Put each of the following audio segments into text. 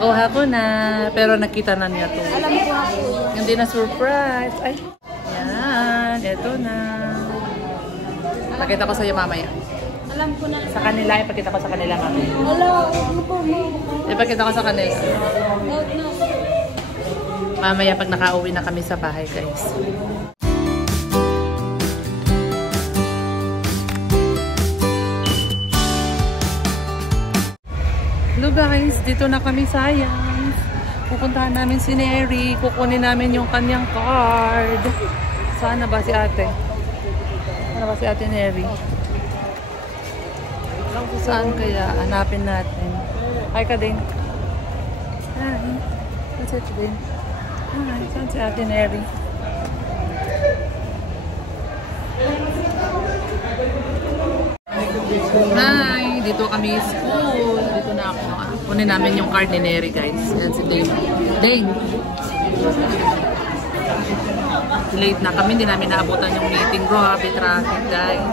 Nakuha ko na. Pero nakita na niya to. Alam ko na po yan. Hindi na surprise. Ay. Yan. Ito na. Pakita ko sa'yo mamaya. Alam ko na. Sa kanila. Ipakita ko sa kanila mamaya. Wala. Ano po mo? Ipakita ko sa kanila. Out na. Mamaya pag nakauwi na kami sa bahay, guys. Hello guys, dito na kami sayang. Pupuntahan namin si Neri. Kukunin namin yung kanyang card. Saan na ba si ate? Saan na ba si ate Neri? Saan kaya? Hanapin natin. Hi ka din. Hi. What's it din? Hi. Saan si ate Neri? Hi. Dito kami school. Dito na ako. Kunin namin yung card ni Neri, guys. Yan si Dane. Dane! Late na kami. Hindi namin naabutan yung meeting. Grabe traffic, guys.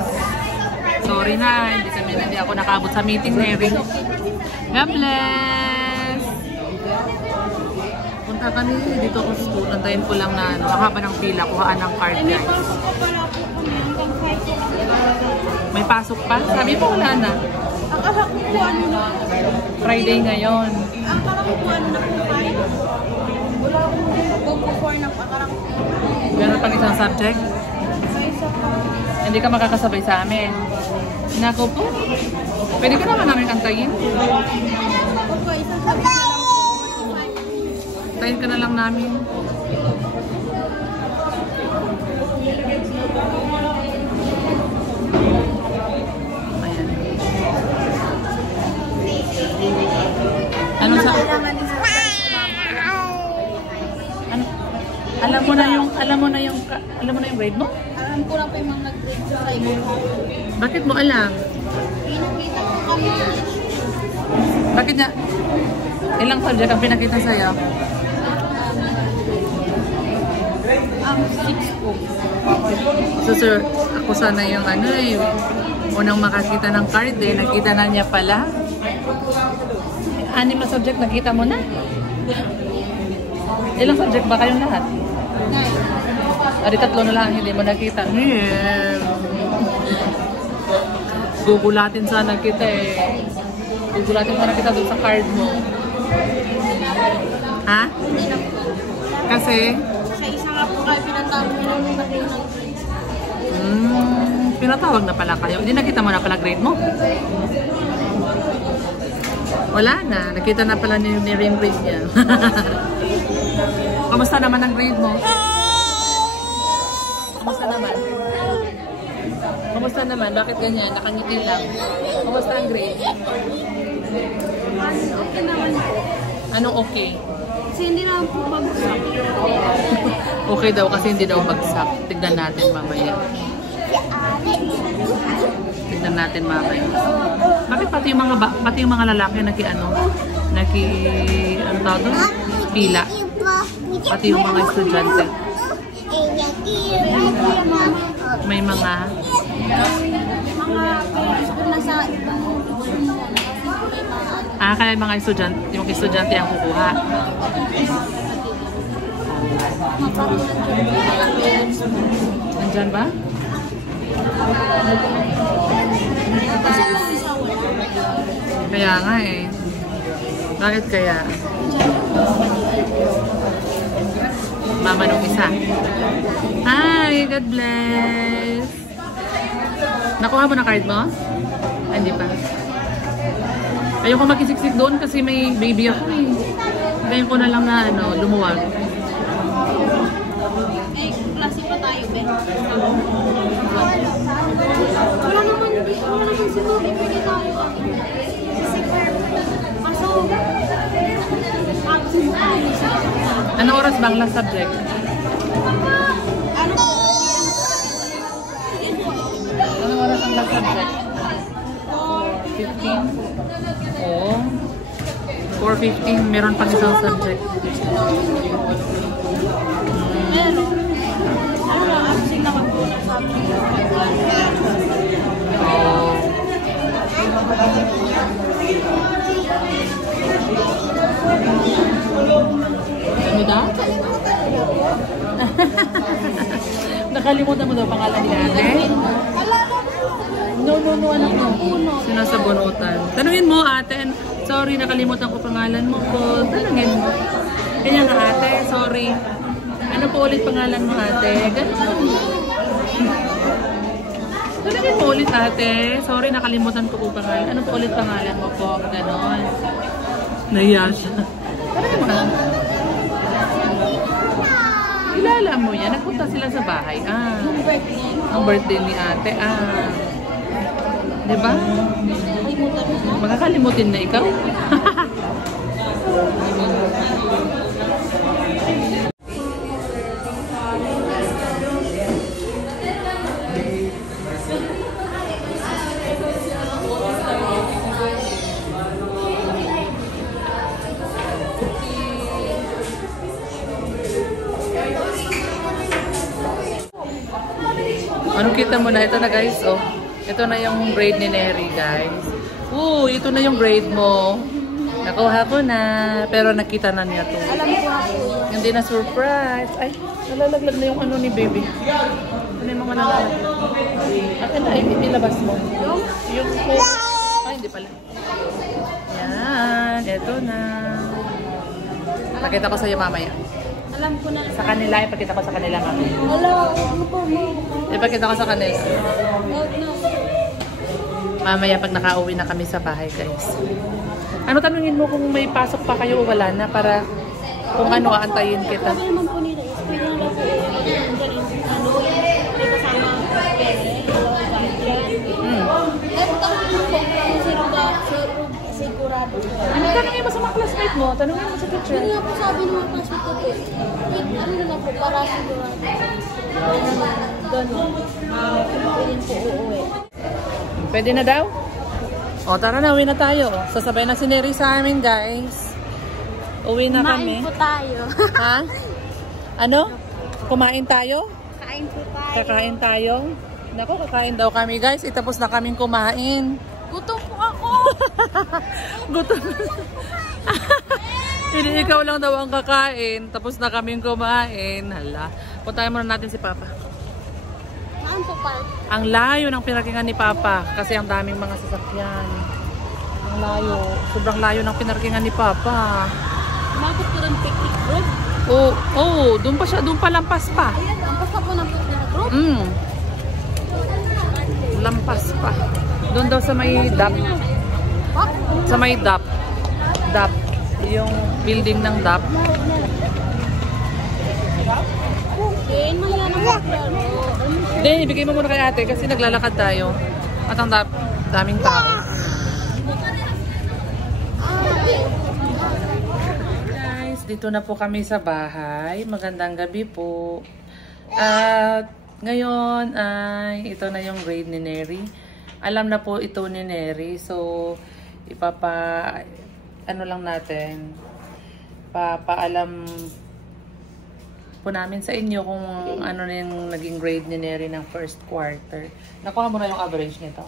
Sorry na. Hindi ako nakaabot sa meeting, Neri. God bless! Punta kami dito ako sa school. Antayin ko lang na haba ng pila. Kuhaan ng card, guys. May pasok pa? Sabi po wala na. Akala ko po ano na. Friday ngayon. Akala ko po ano na po tayo. Wala ko po 4 na akala ko. Meron pang isang subject? Sa isa pa. Hindi ka makakasabay sa amin. Nako po. Pwede ka naman namin antayin. Opo, isang sabi na lang po. Antayin ka na lang namin. Ano sa ano, alam mo na yung grade mo? Alam ko na po yung mga nag-grade sa cyber. Bakit mo alam? Pinakita ko kami. Bakit niya? Ilang subject ang pinakita sa'yo? 6 po. So sir, ako sana yung unang makakita ng card nakita na niya pala. 6 na subject nakita mo na? Ilang subject ba kayong lahat? 9. Ari 3 na lang hindi mo nakita. Gugulatin sana kita Gugulatin sana kita doon sa card mo. Ha? Hindi na po. Kasi? Sa isa nga po kayo pinatawag nyo ng grade. Pinatawag na pala kayo. Hindi nakita mo na pala grade mo? Wala na. Nakita na pala ni yung grade niya. Kamusta naman ang grade mo? Kamusta naman? Kamusta naman? Bakit ganyan? Nakangiti lang. Kamusta ang grade? Okay naman po. Anong okay? Kasi hindi naman po bagsak. Okay daw kasi hindi daw bagsak. Tignan natin mamaya. Tignan natin mamaya. Bakit pati yung mga lalaki ano tawag doon? Pila. Pati yung mga estudyante. May mga nasa ibang kaya yung mga estudyante ang kukuha. Nandyan ba? Kaya nga Bakit kaya? Mama nung isa. Hi! God bless! Nakuha mo na card mo? Hindi pa. Ayoko makisiksik doon kasi may baby ako Ngayon ko na lang na lumuwag. Klase pa tayo, Ben. Wala naman sinabi pwede tayo. Ano oras bang last subject? Ano oras ang last subject? 15? Oo. 4:15, meron pang isang subject. Pero, absent naman po ng subject. Nakalimutan mo daw pangalan ni ate? No, anak mo. Sinasabunutan. Tanungin mo, ate. Sorry, nakalimutan ko pangalan mo po. Tanungin mo. Kanya nga, ate. Sorry. Ano po ulit pangalan mo, ate? Ganun. Tanungin mo ulit, ate. Sorry, nakalimutan ko po pangalan. Ano po ulit pangalan mo po? Ganon. Nahiya siya. Tanungin mo. Kilala mo yan. Nagpunta sila sa bahay. Ang birthday ni ate. Diba? Makakalimutin na ikaw. Anong kita mo na? Ito na guys, oh. Ito na yung grade ni Neri, guys. Ito na yung grade mo. Nakuha ko na. Pero nakita na niya to. Alam ko na po. Hindi na surprise. Ay, nalalaglag na yung ano ni baby. Ano yung mga nalalaglag? Akin na, ilabas mo. Yung ay, hindi pala. Yan, ito na. Pakita ko sa'yo mamaya. Alam ko na. Sa kanila, ipakita ko sa kanila mamaya. Ano po mo? Ipakita ko sa kanila. No. Mamaya pag nakauwi na kami sa bahay, guys. Ano, tanungin mo kung may pasok pa kayo o wala na para kung ano, aantayin kita. Sabi naman po nila, pwede na lang po may kasama ang pwede. Sigurado. Ano, tanungin mo sa mga classmate mo? Tanungin mo sa teacher. Hindi nga po sabi ng mga classmate ko po. Ano na lang po, para sigurado. Ganun. Pwede po uuwi. Pwede na daw? O, tara na, uwi na tayo. Sasabay na si Neri sa amin, guys. Uwi na kami. Kumain po tayo. Ha? Ano? Kumain tayo? Kain po tayo. Kakain tayo? Naku, kakain daw kami, guys. Itapos na kaming kumain. Gutom po ako. Gutom. Hindi, ikaw lang daw ang kakain. Tapos na kaming kumain. Hala. Puntahan muna natin si Papa. Saan po park? Ang layo ng pinarkingan ni Papa kasi ang daming mga sasakyan. Ang layo. Sobrang layo ng pinarkingan ni Papa. Umabot po ng picnic group. Doon pa siya, doon pa lampas pa. Ayan, lampas pa po ng picnic group. Lampas pa. Doon daw sa may DAP. Sa may DAP. DAP. Yung building ng DAP. Okay, maya na maglaro. Hindi, ibigay mo muna kay ate kasi naglalakad tayo. At ang daming tao. Guys, dito na po kami sa bahay. Magandang gabi po. At ngayon ay ito na yung grade ni Neri. Alam na po ito ni Neri. So, ano lang natin. Papaalam po namin sa inyo kung ano na yung naging grade ni Neri ng first quarter. Nakuha mo na yung average nito?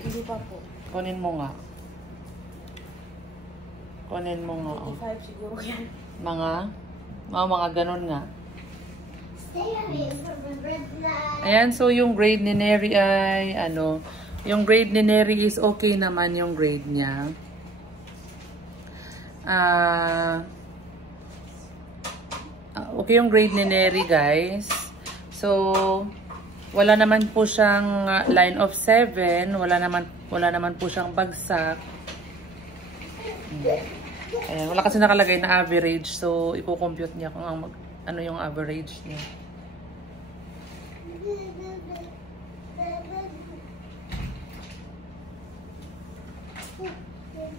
Hindi pa po. Kunin mo nga. Kunin mo nga. 85 siguro yan. Mga ganun nga. Ayan, so yung grade ni Neri ay yung grade ni Neri is okay naman yung grade niya. Okay yung grade ni Neri, guys. So, wala naman po siyang line of 7. Wala naman po siyang bagsak. Ayan, wala kasi nakalagay na average. So, i-compute niya kung ano yung average niya.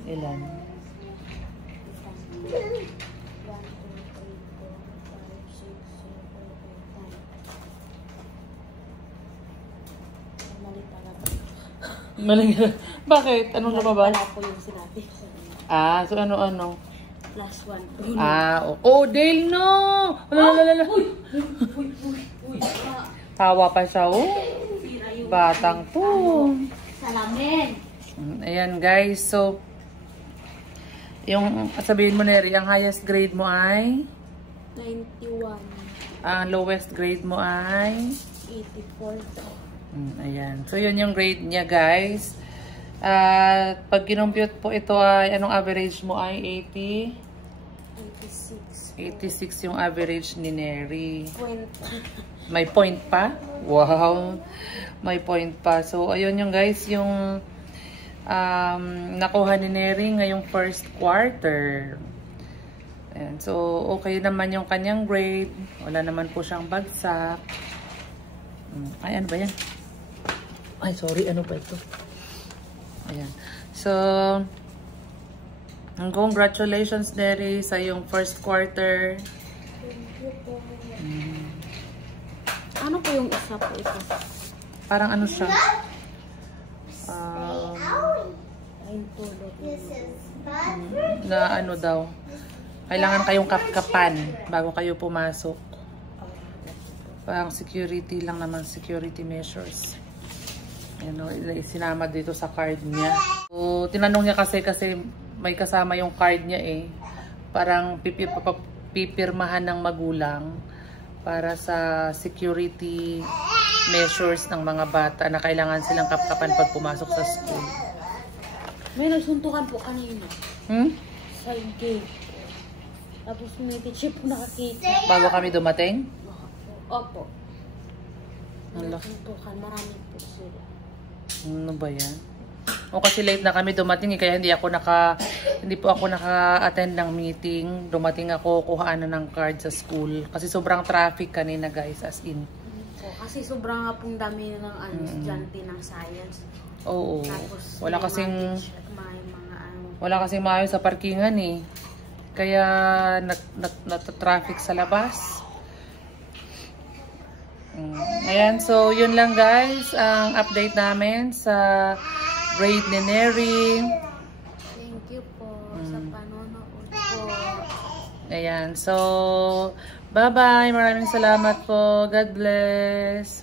Ilan? Mali. Bakit? Anong lumabas? Wala po yung sinabi. So ano? Plus 1. Dale, no! Wala. Tawa pa siya, Batang to. Salamin. Ayan, guys. So, yung sabihin mo, Neri, ang highest grade mo ay? 91. Ang lowest grade mo ay? 84. Ayan. So, yun yung grade niya, guys. At pag kinumpute po ito ay, anong average mo ay 80? 86 yung average ni Neri. May point pa? Wow! May point pa. So, ayun yung guys, yung nakuha ni Neri ngayong first quarter. Ayan. So, okay naman yung kanyang grade. Wala naman po siyang bagsak. Ay, ano ba yan? Ay, sorry. Ano ba ito? Ayan. So, congratulations, Neri, sa yung first quarter. Ano po yung isa po ito? Parang ano siya? Na ano daw? Kailangan kayong kapkapan bago kayo pumasok. Parang security lang naman, security measures. Ano, sinama dito sa card niya. So, tinanong niya kasi may kasama yung card niya eh. Parang pipirmahan ng magulang para sa security measures ng mga bata na kailangan silang kapkapan pag pumasok sa school. May nagsuntukan po kanina. Sa gate. Tapos may teacher po nakakita. Bago kami dumating? Opo. Hala. Nagsuntukan. Marami po sila. Ano ba yan? O kasi late na kami dumating kaya hindi po ako naka-attend ng meeting. Dumating ako, kuhaan na ng card sa school. Kasi sobrang traffic kanina guys, as in. Kasi sobrang nga pong dami ng estudyante ng science. Oo. Tapos Wala kasing mga maayos sa parkingan eh. Kaya nat-traffic sa labas. Ayan, so yun lang guys ang update namin sa grade ni Neri. Thank you po sa panonood po. Ayan, so bye-bye. Maraming salamat po. God bless.